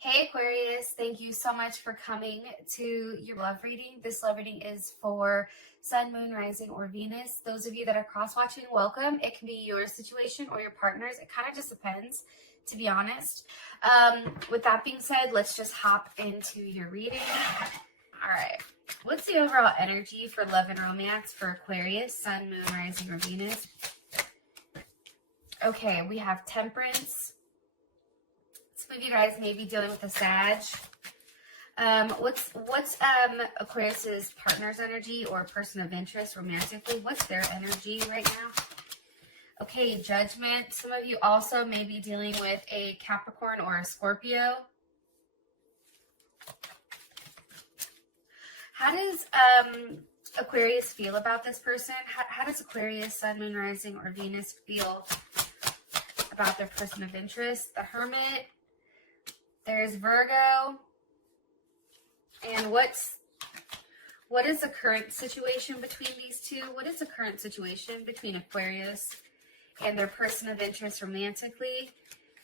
Hey Aquarius, thank you so much for coming to your love reading. This love reading is for Sun, Moon, Rising, or Venus. Those of you that are cross-watching, welcome. It can be your situation or your partner's. It kind of just depends, to be honest. With that being said, let's just hop into your reading. All right. What's the overall energy for love and romance for Aquarius, Sun, Moon, Rising, or Venus? Okay, we have Temperance. Some of you guys may be dealing with a Sag. What's Aquarius's partner's energy or person of interest romantically? What's their energy right now? Okay, Judgment. Some of you also may be dealing with a Capricorn or a Scorpio. How does Aquarius feel about this person? How does Aquarius, Sun, Moon, Rising, or Venus feel about their person of interest? The Hermit. There's Virgo. And what is the current situation between these two? What is the current situation between Aquarius and their person of interest romantically?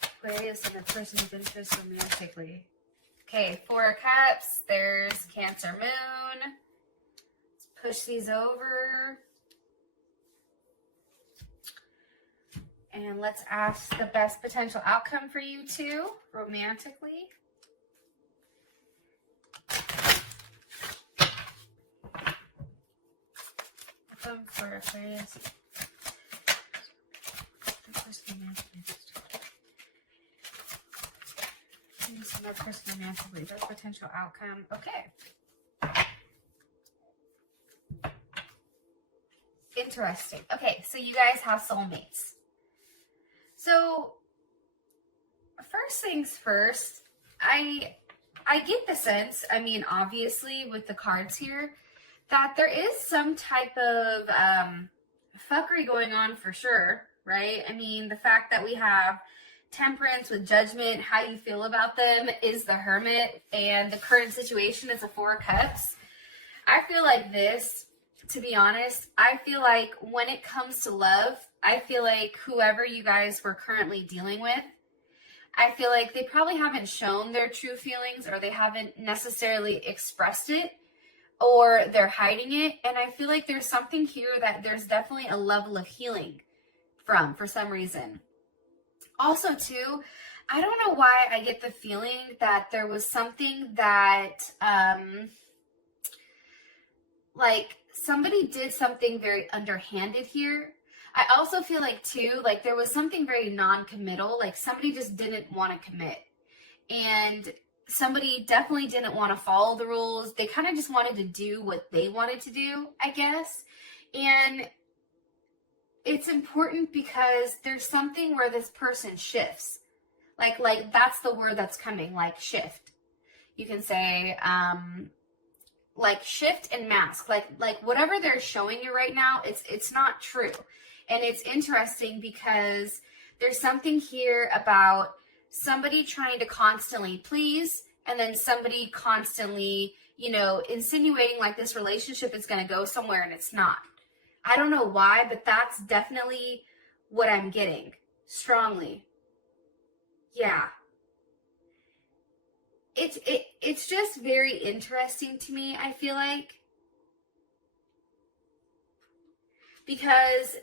Aquarius and their person of interest romantically. Okay, Four of Cups. There's Cancer Moon. Let's push these over. And let's ask the best potential outcome for you two, romantically. Outcome for Aquarius. No person romantically. Best potential outcome. Okay. Interesting. Okay, so you guys have soulmates. So, first things first, I get the sense, I mean, obviously, with the cards here, that there is some type of fuckery going on for sure, right? I mean, the fact that we have Temperance with Judgment, how you feel about them is the Hermit, and the current situation is the Four of Cups. I feel like this, to be honest, I feel like when it comes to love, I feel like whoever you guys were currently dealing with, I feel like they probably haven't shown their true feelings, or they haven't necessarily expressed it, or they're hiding it. And I feel like there's something here that there's definitely a level of healing for some reason. Also, too, I don't know why I get the feeling that there was something that, like, somebody did something very underhanded here. I also feel like, too, like there was something very non-committal, like somebody just didn't want to commit. And somebody definitely didn't want to follow the rules. They kind of just wanted to do what they wanted to do, I guess. And it's important because there's something where this person shifts. Like that's the word that's coming, like shift. You can say, like shift and mask, like whatever they're showing you right now, it's not true. And it's interesting because there's something here about somebody trying to constantly please, and then somebody constantly, you know, insinuating like this relationship is going to go somewhere, and it's not. I don't know why, but that's definitely what I'm getting strongly. Yeah. It's just very interesting to me, I feel like. Because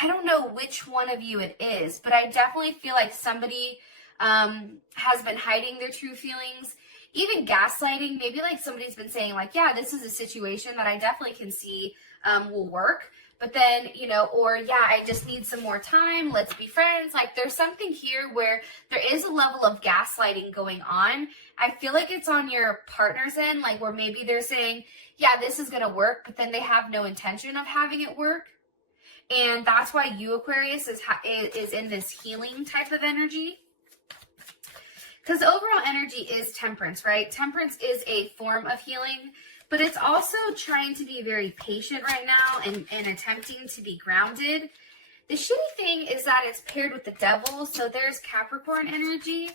I don't know which one of you it is, but I definitely feel like somebody has been hiding their true feelings. Even gaslighting, maybe like somebody's been saying like, yeah, this is a situation that I definitely can see will work. But then, you know, or yeah, I just need some more time. Let's be friends. Like there's something here where there is a level of gaslighting going on. I feel like it's on your partner's end, like where maybe they're saying, yeah, this is going to work, but then they have no intention of having it work. And that's why you, Aquarius, is in this healing type of energy. Because overall energy is temperance, right? Temperance is a form of healing, but it's also trying to be very patient right now and attempting to be grounded. The shitty thing is that it's paired with the devil, so there's Capricorn energy.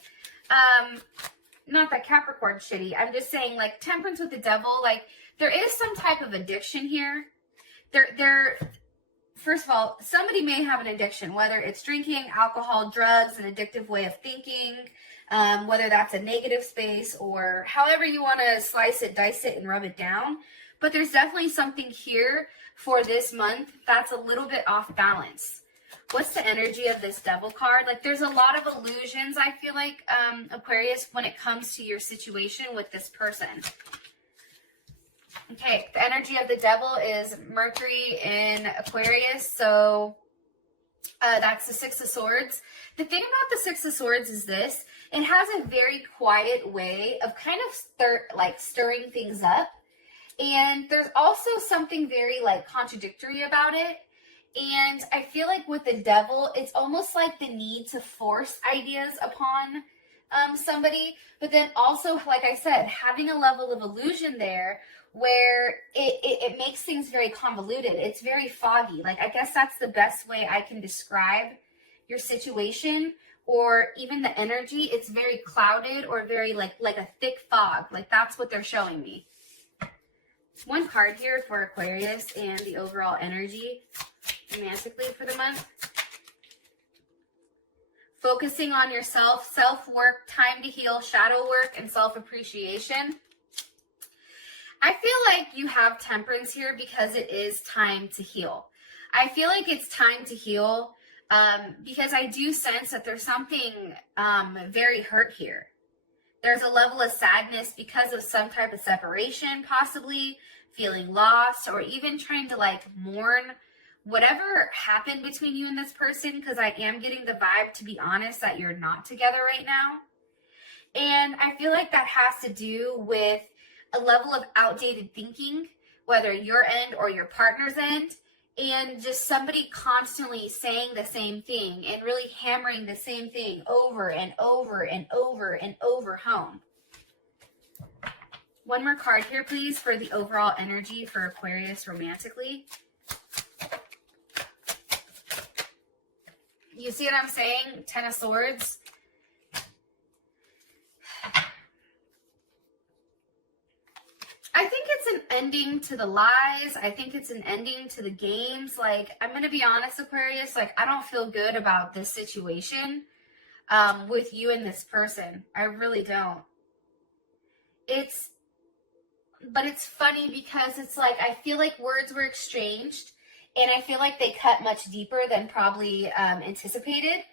Not that Capricorn's shitty. I'm just saying, like, temperance with the devil, like, there is some type of addiction here. first of all, somebody may have an addiction, whether it's drinking, alcohol, drugs, an addictive way of thinking, whether that's a negative space or however you want to slice it, dice it, and rub it down. But there's definitely something here for this month that's a little bit off balance. What's the energy of this Devil card? Like, there's a lot of illusions, I feel like, Aquarius, when it comes to your situation with this person. Okay, the energy of the Devil is Mercury in Aquarius, so that's the Six of Swords. The thing about the Six of Swords is this: it has a very quiet way of kind of stirring things up, and there's also something very like contradictory about it. And I feel like with the Devil, it's almost like the need to force ideas upon somebody, but then also, like I said, having a level of illusion there where it makes things very convoluted. It's very foggy. Like, I guess that's the best way I can describe your situation or even the energy. It's very clouded or very like a thick fog. Like, that's what they're showing me. One card here for Aquarius and the overall energy romantically for the month. Focusing on yourself, self-work, time to heal, shadow work, and self-appreciation. I feel like you have temperance here because it is time to heal. I feel like it's time to heal because I do sense that there's something very hurt here. There's a level of sadness because of some type of separation, possibly feeling lost, or even trying to like mourn whatever happened between you and this person, because I am getting the vibe, to be honest, that you're not together right now. And I feel like that has to do with a level of outdated thinking, whether your end or your partner's end, and just somebody constantly saying the same thing and really hammering the same thing over and over and over and over home. One more card here, please, for the overall energy for Aquarius romantically. You see what I'm saying? Ten of Swords. I think it's an ending to the lies. I think it's an ending to the games. Like, I'm going to be honest, Aquarius, like, I don't feel good about this situation with you and this person. I really don't. But it's funny because it's like, I feel like words were exchanged, and I feel like they cut much deeper than probably anticipated.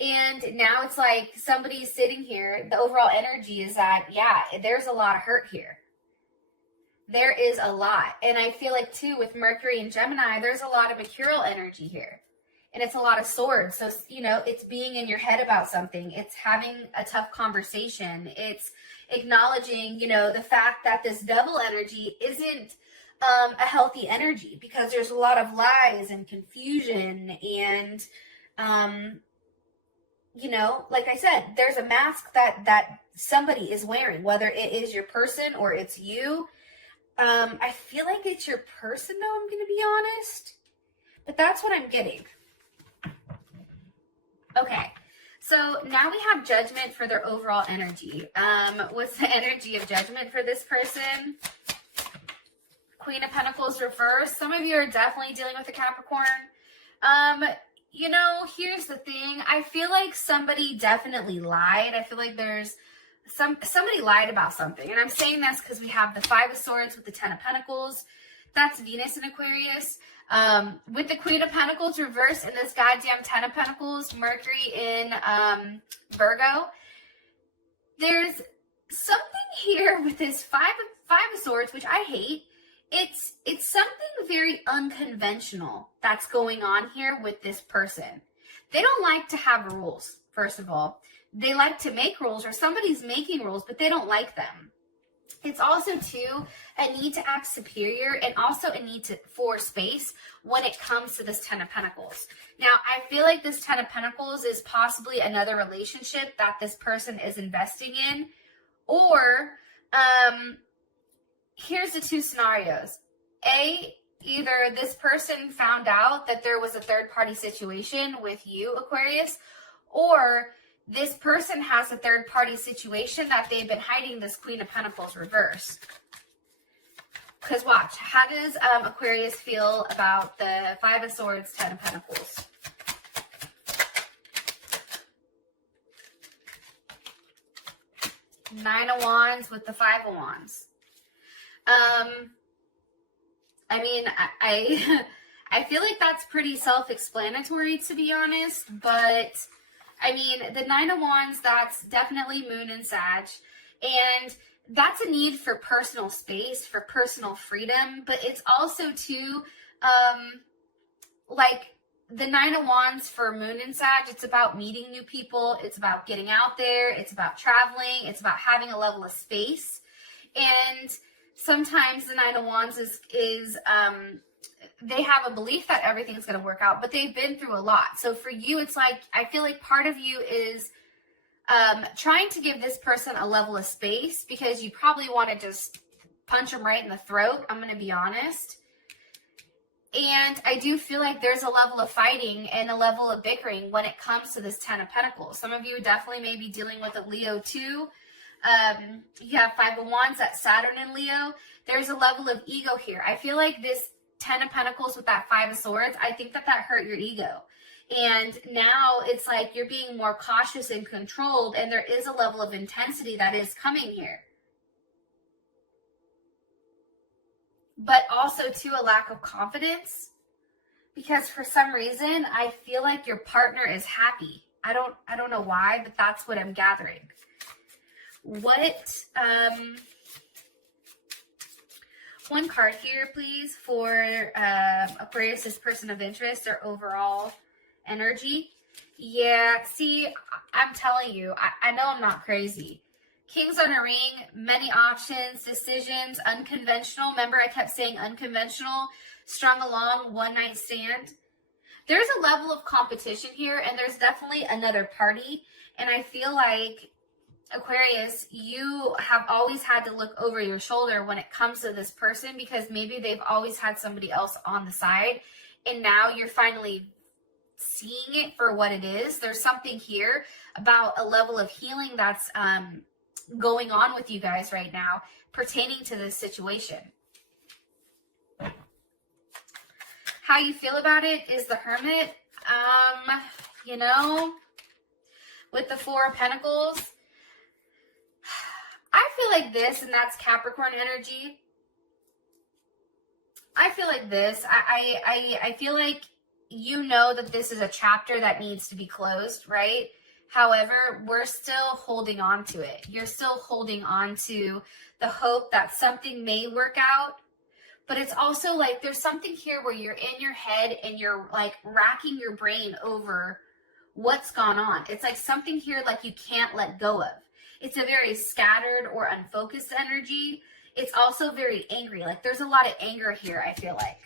And now it's like somebody's sitting here. The overall energy is that, yeah, there's a lot of hurt here. There is a lot. And I feel like, too, with Mercury and Gemini, there's a lot of mercurial energy here. And it's a lot of swords. So, you know, it's being in your head about something. It's having a tough conversation. It's acknowledging, you know, the fact that this Devil energy isn't a healthy energy, because there's a lot of lies and confusion and, you know, like I said, there's a mask that somebody is wearing, whether it is your person or it's you. I feel like it's your person, though, I'm going to be honest. But that's what I'm getting. Okay. So now we have Judgment for their overall energy. What's the energy of Judgment for this person? Queen of Pentacles reversed. Some of you are definitely dealing with a Capricorn. You know, here's the thing. I feel like somebody definitely lied. I feel like there's somebody lied about something. And I'm saying this because we have the Five of Swords with the Ten of Pentacles. That's Venus in Aquarius. With the Queen of Pentacles reversed and this goddamn Ten of Pentacles, Mercury in Virgo. There's something here with this Five of Swords, which I hate. It's something very unconventional that's going on here with this person. They don't like to have rules, first of all. They like to make rules, or somebody's making rules, but they don't like them. It's also, too, a need to act superior and also a need for space when it comes to this Ten of Pentacles. Now, I feel like this Ten of Pentacles is possibly another relationship that this person is investing in. Or, here's the two scenarios. A, either this person found out that there was a third-party situation with you, Aquarius, or this person has a third-party situation that they've been hiding, this Queen of Pentacles reverse. Because watch, how does Aquarius feel about the Five of Swords, Ten of Pentacles? Nine of Wands with the Five of Wands. I mean, I feel like that's pretty self-explanatory, to be honest, but I mean, the Nine of Wands, that's definitely Moon and Sag, and that's a need for personal space, for personal freedom, but it's also too, like the Nine of Wands for Moon and Sag, it's about meeting new people, it's about getting out there, it's about traveling, it's about having a level of space, and sometimes the Nine of Wands is they have a belief that everything's going to work out, but they've been through a lot. So for you, it's like, I feel like part of you is trying to give this person a level of space because you probably want to just punch them right in the throat. I'm going to be honest. And I do feel like there's a level of fighting and a level of bickering when it comes to this Ten of Pentacles. Some of you definitely may be dealing with a Leo too. You have Five of Wands, that's Saturn in Leo. There's a level of ego here. I feel like this Ten of Pentacles with that Five of Swords, I think that hurt your ego. And now it's like you're being more cautious and controlled, and there is a level of intensity that is coming here. But also, too, a lack of confidence. Because for some reason, I feel like your partner is happy. I don't know why, but that's what I'm gathering. What, one card here, please, for Aquarius' person of interest or overall energy. Yeah, see, I'm telling you, I know I'm not crazy. Kings on a ring, many options, decisions, unconventional. Remember, I kept saying unconventional, strung along, one night stand. There's a level of competition here, and there's definitely another party. And I feel like, Aquarius, you have always had to look over your shoulder when it comes to this person because maybe they've always had somebody else on the side, and now you're finally seeing it for what it is. There's something here about a level of healing that's going on with you guys right now pertaining to this situation. How you feel about it is the Hermit. You know, with the Four of Pentacles, I feel like this, and that's Capricorn energy. I feel like this. I feel like you know that this is a chapter that needs to be closed, right? However, we're still holding on to it. You're still holding on to the hope that something may work out. But it's also like there's something here where you're in your head and you're like racking your brain over what's gone on. It's like something here like you can't let go of. It's a very scattered or unfocused energy. It's also very angry. Like there's a lot of anger here, I feel like.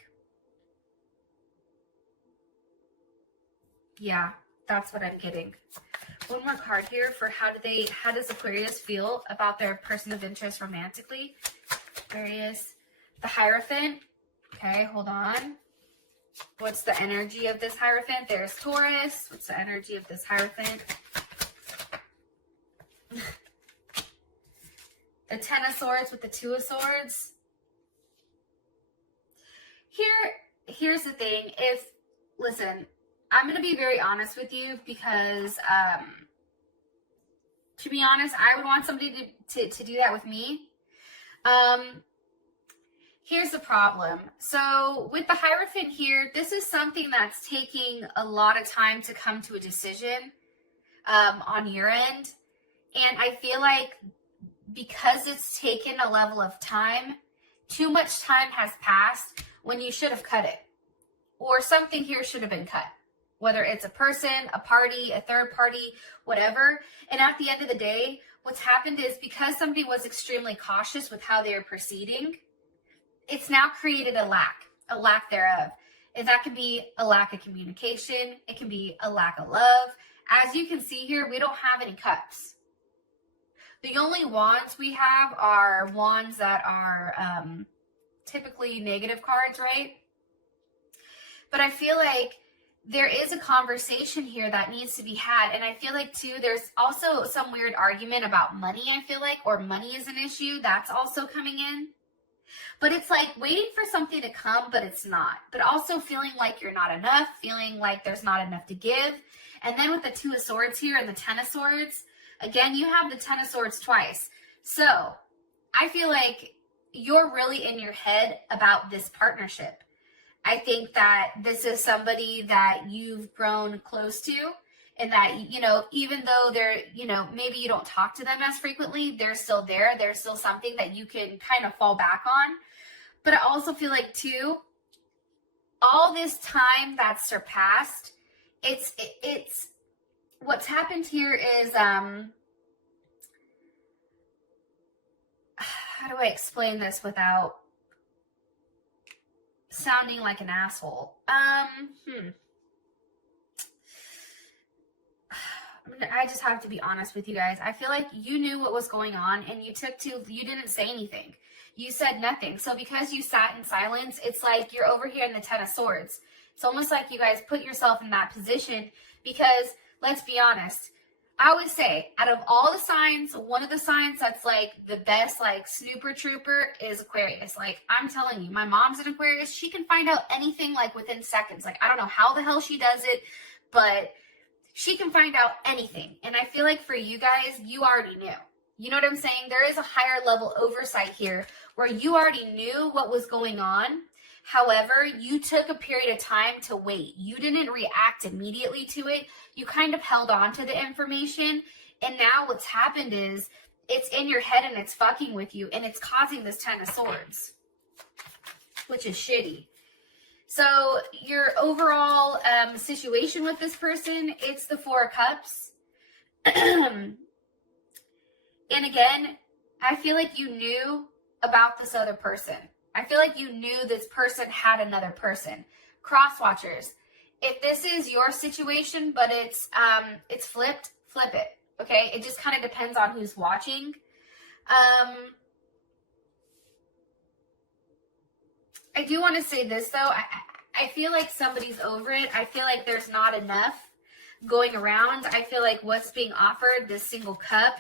Yeah, that's what I'm getting. One more card here for how does Aquarius feel about their person of interest romantically? Aquarius, the Hierophant. Okay, hold on. What's the energy of this Hierophant? There's Taurus. What's the energy of this Hierophant? The Ten of Swords with the Two of Swords. Here's the thing. Listen, I'm going to be very honest with you because, to be honest, I would want somebody to do that with me. Here's the problem. So with the Hierophant here, this is something that's taking a lot of time to come to a decision on your end. And I feel like because it's taken a level of time, too much time has passed when you should have cut it. Or something here should have been cut. Whether it's a person, a party, a third party, whatever. And at the end of the day, what's happened is because somebody was extremely cautious with how they were proceeding, it's now created a lack thereof. And that could be a lack of communication. It can be a lack of love. As you can see here, we don't have any cups. The only wands we have are wands that are typically negative cards, right? But I feel like there is a conversation here that needs to be had. And I feel like, too, there's also some weird argument about money, I feel like, or money is an issue. That's also coming in. But it's like waiting for something to come, but it's not. But also feeling like you're not enough, feeling like there's not enough to give. And then with the Two of Swords here and the Ten of Swords, again, you have the Ten of Swords twice. So I feel like you're really in your head about this partnership. I think that this is somebody that you've grown close to, and that, you know, even though they're, you know, maybe you don't talk to them as frequently, they're still there. There's still something that you can kind of fall back on. But I also feel like, too, all this time that's surpassed, it's what's happened here is, how do I explain this without sounding like an asshole? I just have to be honest with you guys. I feel like you knew what was going on and you didn't say anything. You said nothing. So because you sat in silence, it's like you're over here in the Ten of Swords. It's almost like you guys put yourself in that position because, let's be honest, I always say, out of all the signs, one of the signs that's like the best, like snooper trooper is Aquarius. Like, I'm telling you, my mom's an Aquarius. She can find out anything like within seconds. Like, I don't know how the hell she does it, but she can find out anything. And I feel like for you guys, you already knew. You know what I'm saying? There is a higher level oversight here where you already knew what was going on. However, you took a period of time to wait. You didn't react immediately to it. You kind of held on to the information. And now what's happened is it's in your head and it's fucking with you. And it's causing this Ten of Swords, which is shitty. So your overall situation with this person, it's the Four of Cups. And again, I feel like you knew about this other person. I feel like you knew this person had another person. Cross watchers, if this is your situation, but it's flipped, flip it. Okay, it just kind of depends on who's watching. I do want to say this though. I feel like somebody's over it. I feel like there's not enough going around. I feel like what's being offered, this single cup,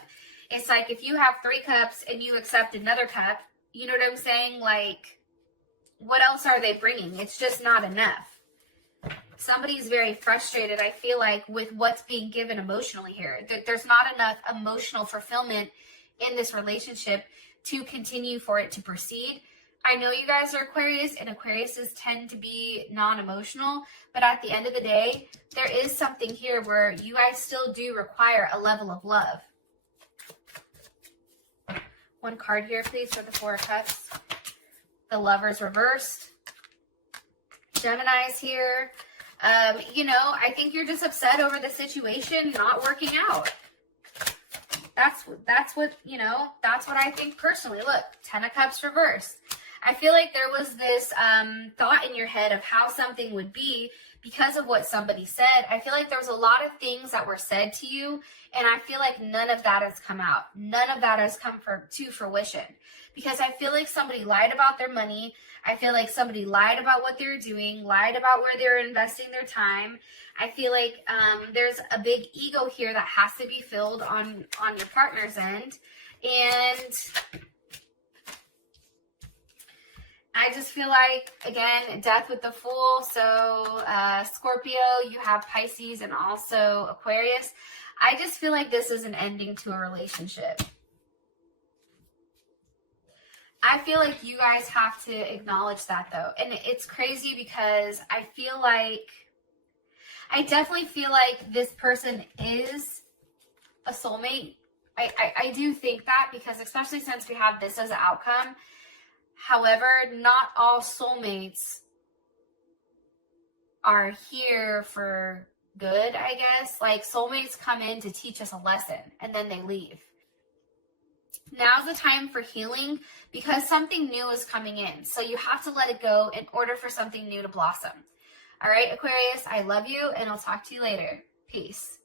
it's like if you have 3 cups and you accept another cup, you know what I'm saying? Like, what else are they bringing? It's just not enough. Somebody's very frustrated, I feel like, with what's being given emotionally here. There's not enough emotional fulfillment in this relationship to continue for it to proceed. I know you guys are Aquarius, and Aquariuses tend to be non-emotional, but at the end of the day, there is something here where you guys still do require a level of love. One card here, please, for the Four of Cups. The Lovers reversed. Gemini's here. You know, I think you're just upset over the situation not working out. That's what, you know, that's what I think personally. Look, Ten of Cups reversed. I feel like there was this thought in your head of how something would be because of what somebody said. I feel like there was a lot of things that were said to you, and I feel like none of that has come out. None of that has come to fruition. Because I feel like somebody lied about their money. I feel like somebody lied about what they're doing, lied about where they're investing their time. I feel like there's a big ego here that has to be filled on your partner's end. And I just feel like, again, death with the Fool. So Scorpio, you have Pisces, and also Aquarius. I just feel like this is an ending to a relationship. I feel like you guys have to acknowledge that, though. And it's crazy because I definitely feel like this person is a soulmate. I do think that, because especially since we have this as an outcome. However, not all soulmates are here for good, I guess. Like, soulmates come in to teach us a lesson, and then they leave. Now's the time for healing, because something new is coming in. So you have to let it go in order for something new to blossom. All right, Aquarius, I love you, and I'll talk to you later. Peace.